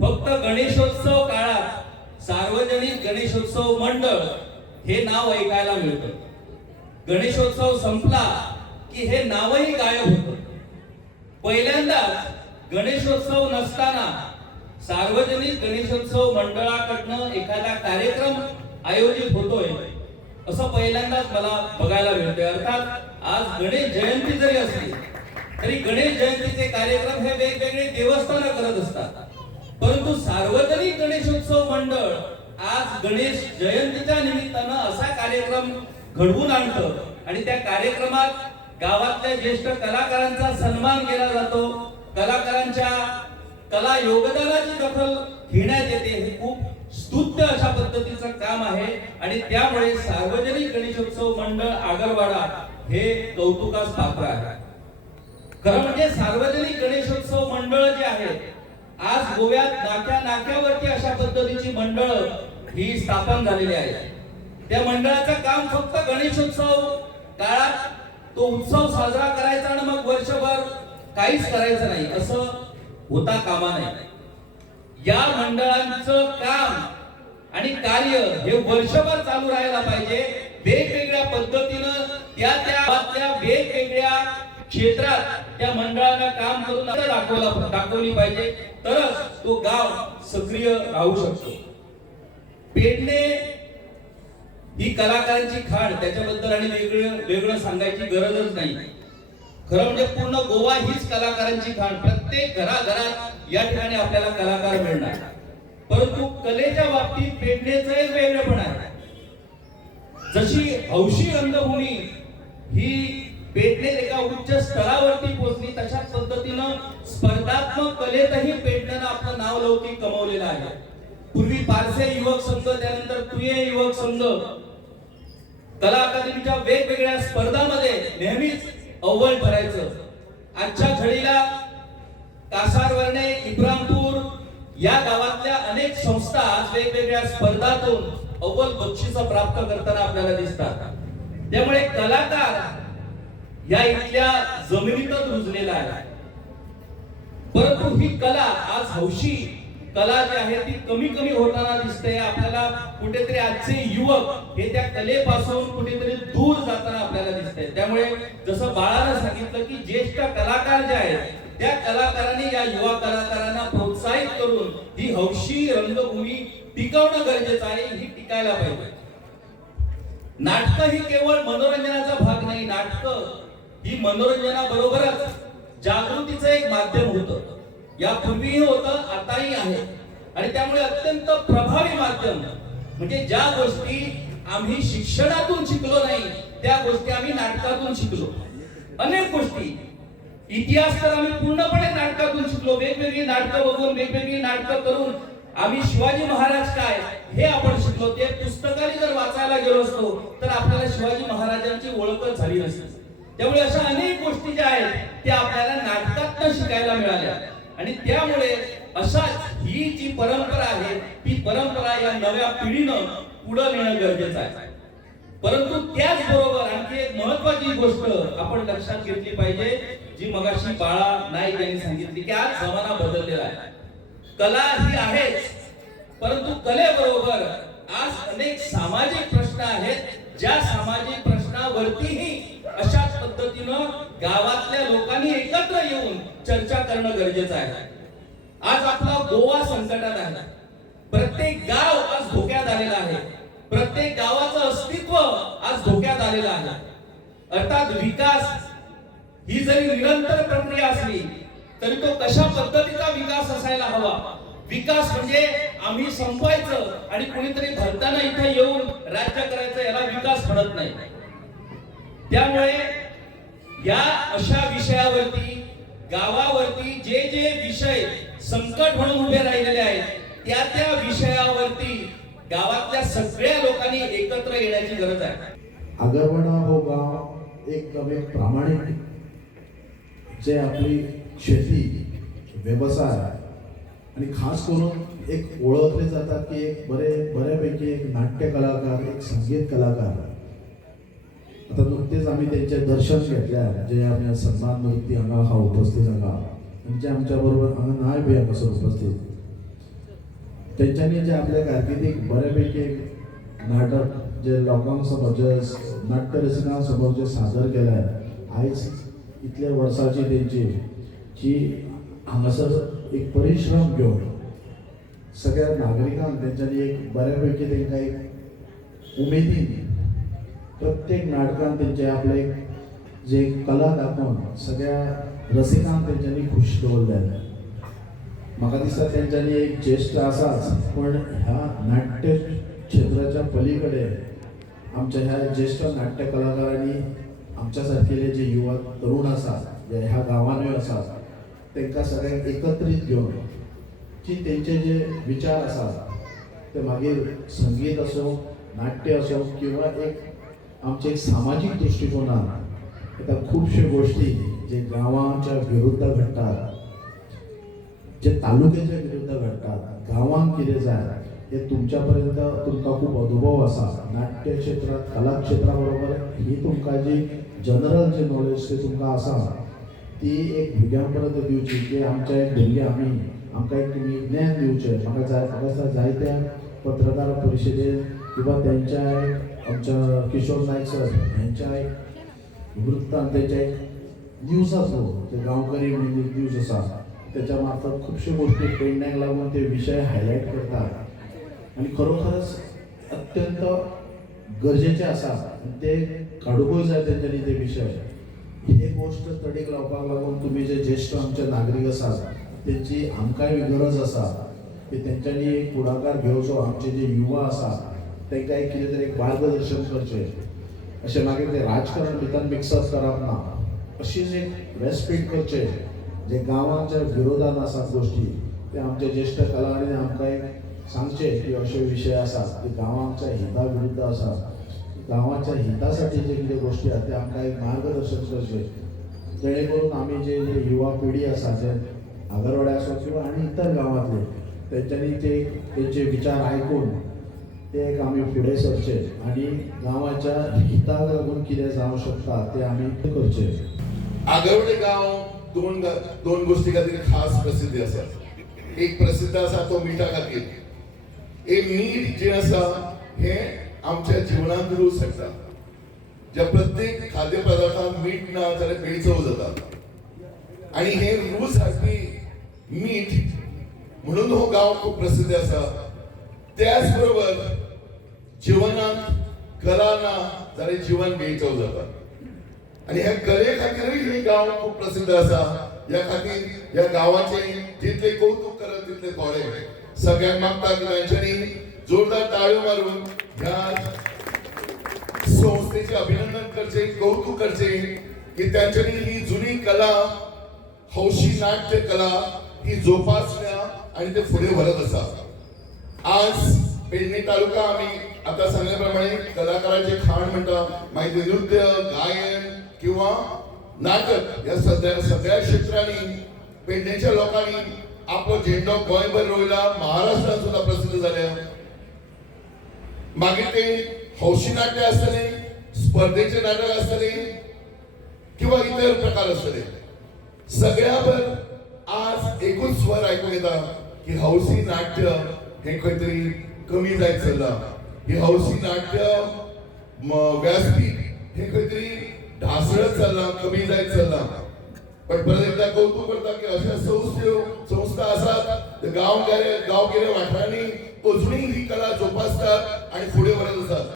फक्त गणेशोत्सव काळात सार्वजनिक गणेशोत्सव मंडळ हे नाव ऐकायला मिळतं. गणेशोत्सव संपला की हे नावही गायब होतं. पहिल्यांदाच गणेशोत्सव नसताना सार्वजनिक गणेशोत्सव मंडळाकडनं एखादा कार्यक्रम आयोजित होतोय असं पहिल्यांदाच मला बघायला मिळतंय. अर्थात आज गणेश जयंती जरी असली तरी गणेश जयंतीचे कार्यक्रम हे वेगवेगळे देवस्थान करत असतात, परंतु सार्वजनिक गणेशोत्सव मंडळ आज गणेश जयंतीच्या निमित्तानं असा कार्यक्रम घडवून आणतं आणि त्या कार्यक्रमात गावातल्या ज्येष्ठ कलाकारांचा सन्मान केला जातो. कलाकारांच्या कला योगदानाची दखल घेण्यात येते. हे खूप स्तुत्य अशा पद्धतीचं काम आहे आणि त्यामुळे सार्वजनिक गणेशोत्सव मंडळ आगरवाडा हे कौतुकास पात्र आहे. खरं म्हणजे सार्वजनिक गणेशोत्सव मंडळ जे आहेत आज गोव्यात नाक्यावरती अशा पद्धतीची मंडळ ही स्थापन झालेली आहे. त्या मंडळाचं काम फक्त गणेशोत्सव काळात तो उत्सव साजरा करायचा आणि मग वर्षभर काहीच करायचं नाही असं होता कामा नये. या मंडळांचं काम आणि कार्य हे वर्षभर चालू राहायला पाहिजे. वेगवेगळ्या पद्धतीनं त्या वेगवेगळ्या क्षेत्रात त्या मंडळाला काम करून दाखवली पाहिजे, तरच तो गाव सक्रिय राहू शकतो. पेडणे ही कलाकारांची खाण, त्याच्याबद्दल आणि वेगळं सांगायची गरजच नाही. खरं म्हणजे पूर्ण गोवा हीच कलाकारांची खाण. प्रत्येक घराघरात या ठिकाणी आपल्याला कलाकार मिळणार, परंतु कलेच्या बाबतीत पेडणेचं एक वेगळेपण आहे. जशी हौशी रंगभूमी ही पेडणे एका उच्च स्तरावरती पोहोचली, तशाच पद्धतीनं स्पर्धात्मक कलेतही पेडणेनं आपलं नाव लौकिक कमवलेलं आहे. पूर्वी पारसे युवक संघ, त्यानंतर तुये युवक संघ कला अकादमीच्या वेगवेगळ्या स्पर्धांमध्ये नेहमीच अव्वल ठरायचं. आजच्या घडीला कासारवर्णे, इब्रामपूर या गावातल्या अनेक संस्था वेगवेगळ्या स्पर्धातून अव्वल बक्षीस प्राप्त करताना आपल्याला दिसतात. त्यामुळे कलाकार या इथल्या जमिनीतच रुजलेला आहे. परंतु ही कला आज हौशी कला जी आहे ती कमी होताना दिसते. आपल्याला कुठेतरी आजचे युवक हे त्या कलेपासून कुठेतरी दूर जाताना आपल्याला दिसते. त्यामुळे जसं बाळानं सांगितलं की ज्येष्ठ कलाकार जे आहेत त्या कलाकारांनी या युवा कलाकारांना प्रोत्साहित करून ही हौशी रंगभूमी टिकवणं गरजेचं आहे. ही टिकायला पाहिजे. नाटक ही केवळ मनोरंजनाचा भाग नाही. नाटक ही मनोरंजनाबरोबरच जागृतीचं एक माध्यम होतं. यापूर्वीही होतं, आताही आहे. आणि त्यामुळे अत्यंत प्रभावी माध्यम म्हणजे ज्या गोष्टी आम्ही शिक्षणातून शिकलो नाही त्या गोष्टी आम्ही नाटकातून शिकलो. अनेक गोष्टी इतिहास तर आम्ही पूर्णपणे नाटकातून शिकलो. वेगवेगळी नाटकं बघून, वेगवेगळी नाटकं करून आम्ही शिवाजी महाराज काय हे आपण शिकलो. ते पुस्तकाने जर वाचायला गेलो असतो तर आपल्याला शिवाजी महाराजांची ओळखच झाली नसती. त्यामुळे अशा अनेक गोष्टी ज्या आहेत त्या आपल्याला नाटकातून शिकायला मिळाल्या आणि त्यामुळे अशाच ही जी परंपरा आहे ती परंपरा या नव्या पिढीनं पुढे नेणं गरजेचं आहे. परंतु त्याचबरोबर आणखी एक महत्त्वाची गोष्ट आपण लक्षात घेतली पाहिजे, जी मगाशी बाळा नाईक यांनी सांगितली की आज जमाना बदललेला आहे. कला ही आहेच, परंतु कलेबरोबर आज अनेक सामाजिक प्रश्न आहेत. ज्या सामाजिक प्रश्नावरतीही अशाच पद्धतीनं गावातल्या लोकांनी एकत्र येऊन चर्चा करणं गरजेचं आहे. आज आपला गोवा संकटात आहे. प्रत्येक गाव आज धोक्यात आलेला आहे. प्रत्येक गावाचं अस्तित्व आज धोक्यात आलेलं आहे. अर्थात विकास ही जरी निरंतर प्रक्रिया असली तरी तो कशा पद्धतीचा विकास असायला हवा. विकास म्हणजे आम्ही संपवायचं आणि कोणीतरी भरताना इथे येऊन राज्य करायचं, याला विकास म्हणत नाही. त्यामुळे या अशा विषयावरती गावावरती जे विषय संकट म्हणून उभे राहिलेले आहेत त्या विषयावरती गावातल्या सगळ्या लोकांनी एकत्र येण्याची गरज आहे. आगरवाडा हो गाव एक नवे प्रामाणिक जे आपली शेती व्यवसाय आणि खास करून एक ओळखले जातात की एक बऱ्यापैकी एक नाट्य कलाकार, एक संगीत कलाकार. आता नुकतेच आम्ही त्यांचे दर्शन घेतल्या जे आम्ही सन्मान व्यक्ती हांगा हा उपस्थित हांगा आणि जे आमच्या बरोबर हांगा नाय बी हांगासर उपस्थित. त्यांच्यानी जे आपल्या कारकिर्दीक बऱ्यापैकी नाटक जे लोकांसमोर जे नाट्यरसिकांसमोर जे सादर केलें आयज इतल्या वर्सांची तेंची जी हांगासर एक परिश्रम घेवन सगळ्या नागरिकांक तेंच्यांनी एक बऱ्यापैकी तेंकां एक उमेदीन प्रत्येक नाटकान तेंचे आपले जे कला दाखोवन सगळ्या रसिकांक तेंच्यांनी खुश दवरले. म्हाका दिसता तेंच्यांनी एक ज्येश्ठ आसाच, पण ह्या नाट्य क्षेत्राच्या पलीकडे आमच्या ह्या ज्येष्ठ नाट्य कलाकारांनी आमच्या सारकेले जे युवा तरुण आसात जे ह्या गांवांनी आसात तांकां सगळ्यांक एकत्रीत घेवन की तेंचे जे विचार आसात ते मागीर संगीत असो नाट्य असो किंवा एक आमचे एक सामाजीक दृश्टिकोनान आता खूबश्यो गोष्टी जे गांवांच्या विरुद्ध घडटात जे तालुक्याच्या विरुद्ध घडटात गांवांक कितें जाय हे तुमच्या पर्यंत तुमकां खूब अनुभव आसा. नाट्य क्षेत्रात कला क्षेत्रा बरोबर ही तुमकां जी जनरल जी नॉलेज ती तुमकां आसा ती एक भुरग्यां पर्यंत दिवची की आमच्या एक भुरगे आमकां एक तुमी ज्ञान दिवचें. म्हाका दिसता जायत्या पत्रकार परिशदेन किंवा त्यांच्या आमच्या किशोर नायक सर हेंच्या एक वृत्तांत तेंच्या एक न्यूज आसा जे गांवकरी म्हणून एक न्यूज आसा त्याच्या मार्फत खुबश्यो गोष्टी पेडण्याक लागून ते विशय हायलायट करतात आणि खरोखरच अत्यंत गरजेचे आसा ते काडूकूय जाय तेंच्यांनी ते विशय. हे गोष्ट तडीक लावपाक लागून तुमी जे ज्येष्ठ आमचे नागरीक आसात तेंची आमकांय गरज आसा की तेंच्यांनी एक फुडाकार घेवचो. आमचे जे युवा आसा तांकां एक कितें तरी एक मार्गदर्शन करचें अशें मागीर ते राजकारण भितर मिक्सअप करप ना. अशीच एक व्यासपीठ करचें जे गांवांच्या विरोधात आसात गोष्टी ते आमचे ज्येष्ठ कलाकारांनी आमकां एक सांगचे की अशे विशय आसात ते गांवांच्या हिता विरुद्ध आसात. गांवाच्या हितासाठी जे कितें गोष्टी आसा ते आमकां एक मार्गदर्शन करचें जेणे करून आमी जे युवा पिढी आसा जे आगरवाड्या आसो किंवा आनी इतर गांवांतले तेंच्यांनी तेंचे विचार आयकून ते एक आमी फुडें सरचे आनी गांवाच्या हिताक लागून कितें जावं शकता ते आमी करचे. आगरवडे गांव दोन गोष्टी खातीर खास प्रसिद्धी आसा. एक प्रसिद्ध आसा तो मिठा खातीर. हे मीठ जे आसा हे आमच्या जिवनांत रूच हाडटा. ज्या प्रत्येक खाद्य पदार्थांत मीठ ना जाल्यार बेचव जाता आणि हे रूच हाडपी मीठ म्हणून हो गांव खूब प्रसिद्ध आसा. त्याच बरोबर जिवनांत कला ना जाल्यार जीवन बेचव जाता आणि ह्या कले खातीरय हे गांव खूब प्रसिद्ध आसा. ह्या खातीर ह्या गांवाचे जितले कौतुक करत तितले थोडे. सगळ्यांक मागता की तांच्यांनी जोरदार ताळयो मारून ह्या संस्थेचे अभिनंदन करचे कौतुक करचे की तांच्यांनी ही जुनी कला हौशी नाट्य कला ही जोपासल्या आणि ते फुडें व्हरत आसा. आज पेडणे तालुका आमी आता सांगल्याप्रमाणे कलाकारांचे खाण म्हणटा मागीर नृत्य गायन किंवा नाटक या सगळ्या क्षेत्रांनी पेडणेच्या लोकांनी आपलो झेंडो गोंयभर रोयला. महाराष्ट्रात सुद्धा प्रसिद्ध झाल्या. मागीर ते हौशी नाट्य आसतले स्पर्धेचे नाटक आसतले किंवा इतर प्रकार आसतले सगळ्यावर आज एकूच स्वर आयकूंक येता की हौशी नाट्य हे खंय तरी कमी जायत चल्ला. ही हौशी नाट्य व्यासपीठ हे खंय तरी ढासळत चल्ला कमी जायत चल्ला. पण परत एकदा कौतुक करता की अशा संस्था आसात गांवगिऱ्या वाठारांनी अजूनही ही कला जोपासतात आणि फुडें व्हरत आसात.